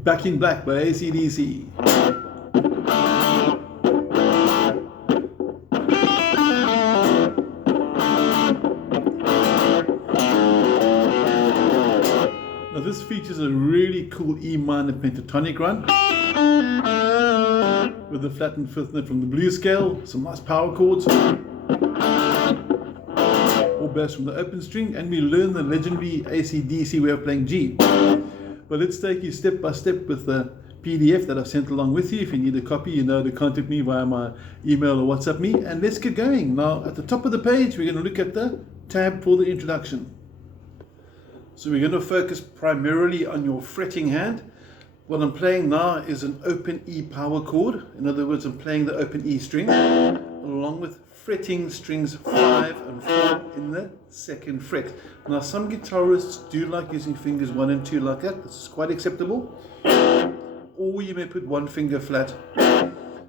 Back in Black by acdc. Now this features a really cool E minor pentatonic run with the flattened fifth note from the blues scale, some nice power chords, or bass from the open string, and we learn the legendary acdc way of playing G. But let's take you step by step with the PDF that I've sent along with you. If you need a copy, you know to contact me via my email or WhatsApp me, and let's get going. Now at the top of the page we're going to look at the tab for the introduction. So we're going to focus primarily on your fretting hand. What I'm playing now is an open E power chord. In other words, I'm playing the open E string along with fretting strings 5 and 4 in the second fret. Now some guitarists do like using fingers 1 and 2 like that. This is quite acceptable. Or you may put one finger flat.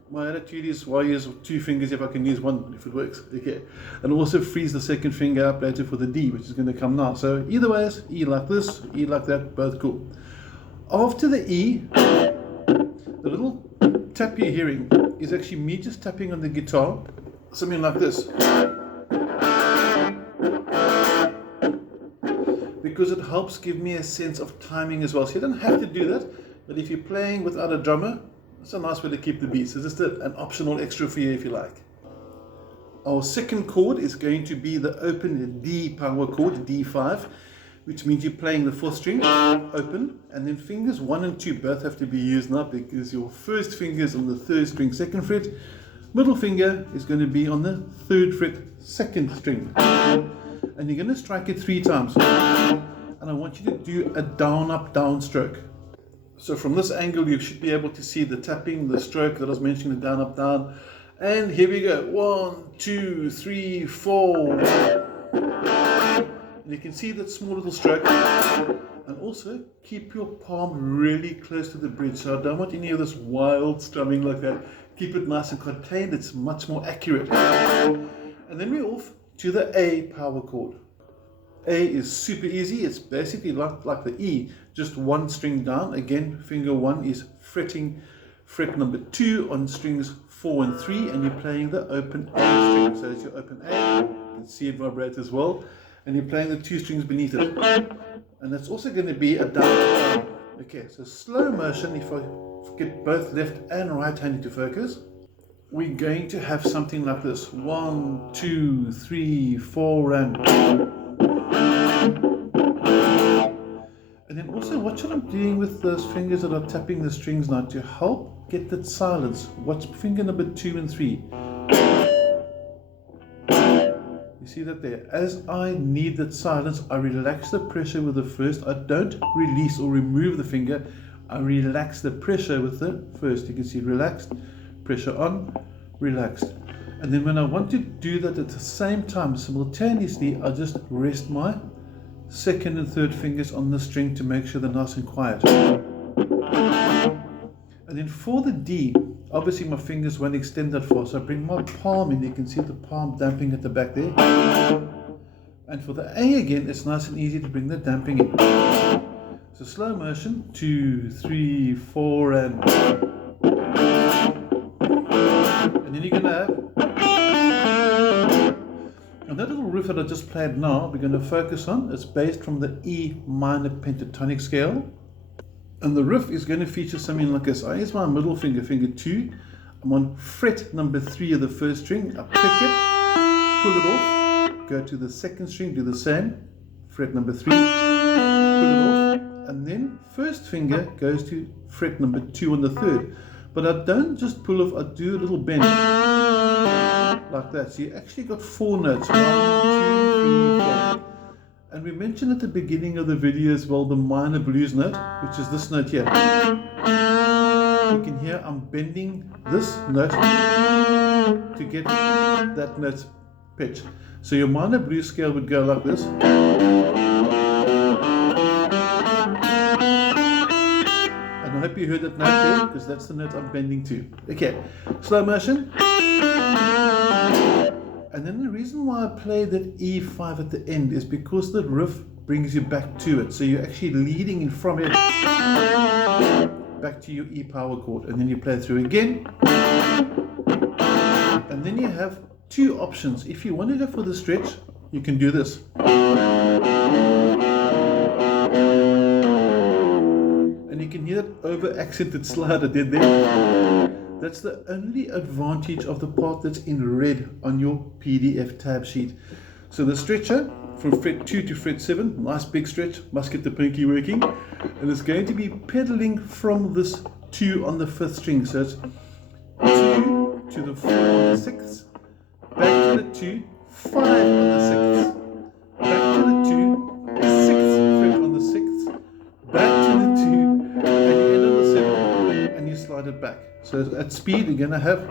My attitude is, why use 2 fingers if I can use one if it works? Okay. And also freeze the second finger up later for the D, which is going to come now. So either way, E like this, E like that, both cool. After the E, the little tap you're hearing is actually me just tapping on the guitar, something like this. Because it helps give me a sense of timing as well. So you don't have to do that, but if you're playing without a drummer, it's a nice way to keep the beat. So just an optional extra for you if you like. Our second chord is going to be the open D power chord, D5, which means you're playing the 4th string open, and then fingers 1 and 2 both have to be used now, because your first finger is on the 3rd string 2nd fret, middle finger is going to be on the 3rd fret 2nd string, and you're going to strike it 3 times, and I want you to do a down up down stroke. So from this angle you should be able to see the tapping, the stroke that I was mentioning, the down up down, and here we go, 1 2 3 4. And you can see that small little stroke, and also keep your palm really close to the bridge. So I don't want any of this wild strumming like that. Keep it nice and contained, it's much more accurate. And then we're off to the A power chord. A is super easy, it's basically like the E, just 1 string down. Again, finger 1 is fretting fret number 2 on strings 4 and 3, and you're playing the open A string. So it's your open A, you can see it vibrate as well. And you're playing the 2 strings beneath it, and that's also going to be a down. Okay, so slow motion, if I get both left and right hand into focus, we're going to have something like this: 1 2 3 4, and then also watch what I'm doing with those fingers that are tapping the strings now to help get that silence. Watch finger number 2 and 3. You see that there? As I need that silence, I relax the pressure with the first. I don't release or remove the finger. I relax the pressure with the first. You can see relaxed, pressure on, relaxed. And then when I want to do that at the same time, simultaneously, I just rest my 2nd and 3rd fingers on the string to make sure they're nice and quiet. And then for the D, obviously my fingers won't extend that far, so I bring my palm in. You can see the palm damping at the back there. And for the A again, it's nice and easy to bring the damping in. So slow motion, 2 3 4, and then you're going to have, and that little riff that I just played now, we're going to focus on. It's based from the E minor pentatonic scale. And the riff is going to feature something like this. I use my middle finger, finger 2. I'm on fret number 3 of the 1st string. I pick it, pull it off, go to the 2nd string, do the same. Fret number 3, pull it off, and then 1st finger goes to fret number 2 on the 3rd. But I don't just pull off, I do a little bend like that. So you actually got 4 notes. 1 2 3 4. And we mentioned at the beginning of the video as well the minor blues note, which is this note here. You can hear I'm bending this note to get that note's pitch. So your minor blues scale would go like this. And I hope you heard that note there, because that's the note I'm bending to. Okay, slow motion. And then the reason why I play that E5 at the end is because the riff brings you back to it. So you're actually leading in from it back to your E power chord, and then you play through again. And then you have two options. If you want to go for the stretch, you can do this. And you can hear that over accented slide I did there. That's the only advantage of the part that's in red on your PDF tab sheet. So the stretcher from fret 2 to fret 7, nice big stretch, must get the pinky working. And it's going to be pedaling from this 2 on the 5th string. So it's 2 to the 4 on the 6th, back to the 2, 5 on the 6th, back to the 2, 6th fret on the 6th, back to the 2, and you end on the 7, and you slide it back. So at speed, you're going to have,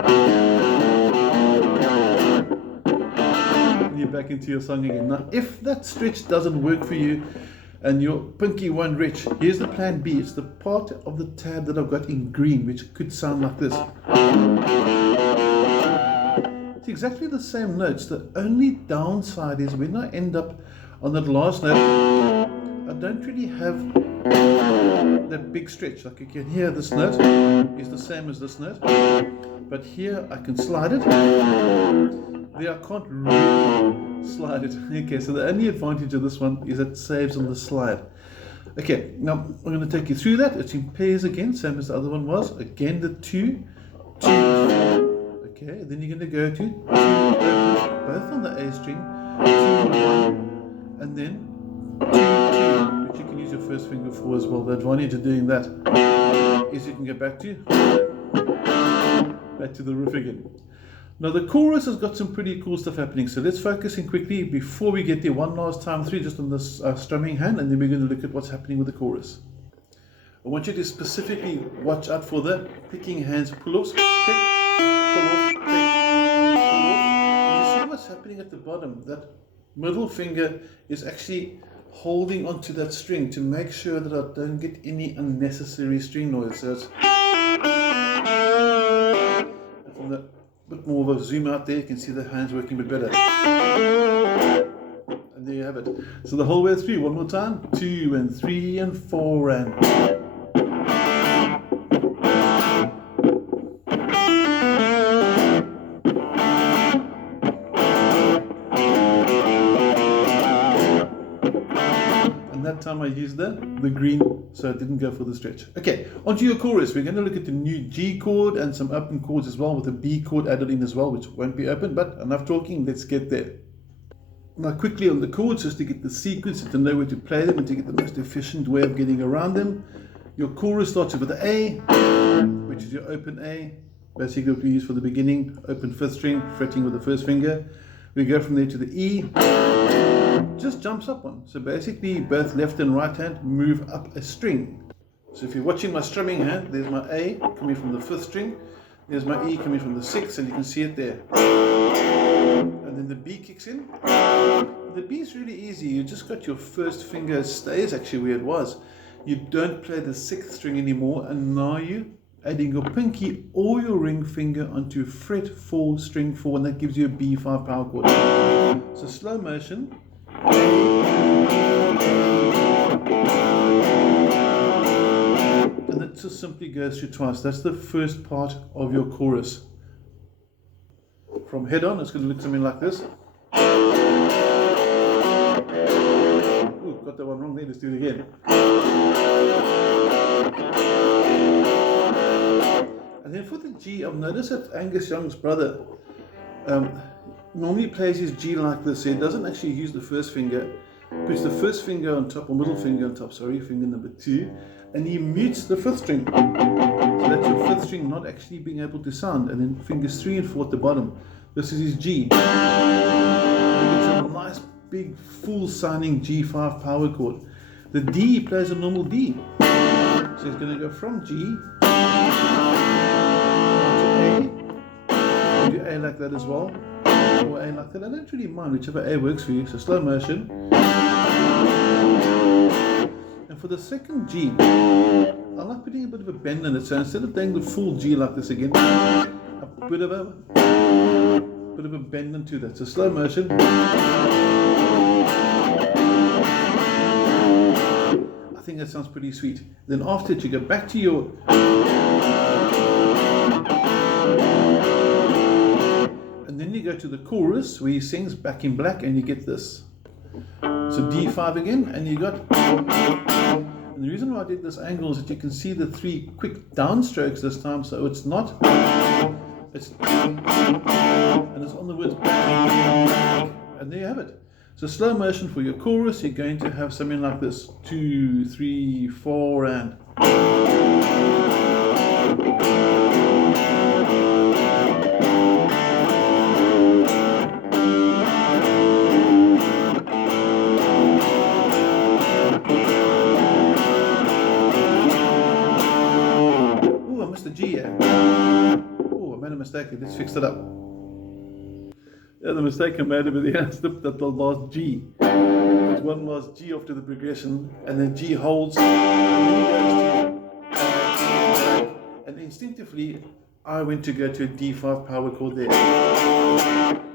and you're back into your song again. Now, if that stretch doesn't work for you, and your pinky won't reach, here's the plan B. It's the part of the tab that I've got in green, which could sound like this. It's exactly the same notes. The only downside is when I end up on that last note, I don't really have that big stretch. Like you can hear this note is the same as this note, but here I can slide it. There I can't really slide it. Okay, so the only advantage of this one is it saves on the slide. Okay, now I'm going to take you through that. It's in pairs again, same as the other one was. Again, the 2, 2, 4. Okay, then you're going to go to 2, both on the A string, 2, 1, and then 2, 2, which you can use your first finger for as well. The advantage of doing that is you can go back to the riff again. Now the chorus has got some pretty cool stuff happening, so let's focus in quickly before we get there one last time through just on this strumming hand, and then we're going to look at what's happening with the chorus. I want you to specifically watch out for the picking hands pull-offs. Pick, pull-off, pick, pull-off. You see what's happening at the bottom? That middle finger is actually holding onto that string to make sure that I don't get any unnecessary string noise. So it's from the bit more of a zoom out there, you can see the hands working a bit better. And there you have it. So the whole way through, one more time. 2 and 3 and 4 and... time I used the green, so I didn't go for the stretch. Okay, onto your chorus. We're going to look at the new G chord and some open chords as well, with a B chord added in as well, which won't be open, but enough talking, let's get there. Now quickly on the chords, just to get the sequence and to know where to play them and to get the most efficient way of getting around them. Your chorus starts with the A, which is your open A, basically what we use for the beginning, open 5th string, fretting with the first finger. We go from there to the E, just jumps up one. So basically both left and right hand move up a string. So if you're watching my strumming hand, there's my A coming from the 5th string, there's my E coming from the 6th, and you can see it there. And then the B kicks in. The B is really easy. You just got your first finger stays actually where it was. You don't play the 6th string anymore, and now you adding your pinky or your ring finger onto fret 4, string 4, and that gives you a B5 power chord. So slow motion. And that just simply goes through twice. That's the first part of your chorus. From head on, it's going to look something like this. Ooh, got that one wrong there, let's do it again. And then for the G, I've noticed that Angus Young's brother normally plays his G like this. So he doesn't actually use the first finger, puts the first finger on top, or middle finger on top, sorry, finger number 2, and he mutes the 5th string. So that's your 5th string not actually being able to sound, and then fingers 3 and 4 at the bottom. This is his G. And it's a nice, big, full sounding G5 power chord. The D plays a normal D. So he's going to go from G to A, do A like that as well, or A like that. I don't really mind, whichever A works for you. So slow motion. And for the second G, I like putting a bit of a bend in it. So instead of doing the full G like this again, a bit of a bend into that. So slow motion. I think that sounds pretty sweet. Then after it, you go back to your... And then you go to the chorus where he sings Back in Black, and you get this. So D5 again, and you got... And the reason why I did this angle is that you can see the 3 quick downstrokes this time, so it's not... It's... And it's on the words back, and there you have it. So slow motion for your chorus, you're going to have something like this. 2, 3, 4, and... G. Oh, I made a mistake. Let's fix it up. Yeah, the mistake I made over there, I slipped at the last G. There's one last G after the progression, and then G holds, and then and instinctively, I went to go to a D5 power chord there,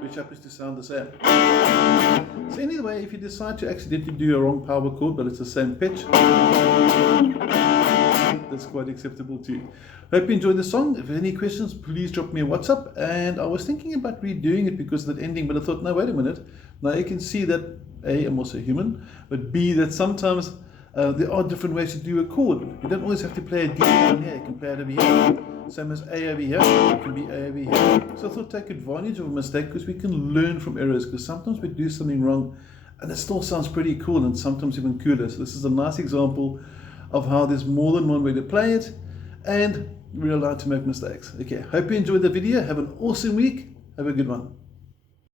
which happens to sound the same. So anyway, if you decide to accidentally do a wrong power chord, but it's the same pitch, that's quite acceptable too. Hope you enjoyed the song. If you have any questions, please drop me a WhatsApp. And I was thinking about redoing it because of that ending, but I thought, no, wait a minute. Now you can see that A, I'm also human, but B, that sometimes there are different ways to do a chord. You don't always have to play a D down here. You can play it over here. Same as A over here. It can be A over here. So I thought take advantage of a mistake because we can learn from errors, because sometimes we do something wrong and it still sounds pretty cool and sometimes even cooler. So this is a nice example of how there's more than one way to play it, and we're allowed to make mistakes. Okay, hope you enjoyed the video. Have an awesome week. Have a good one.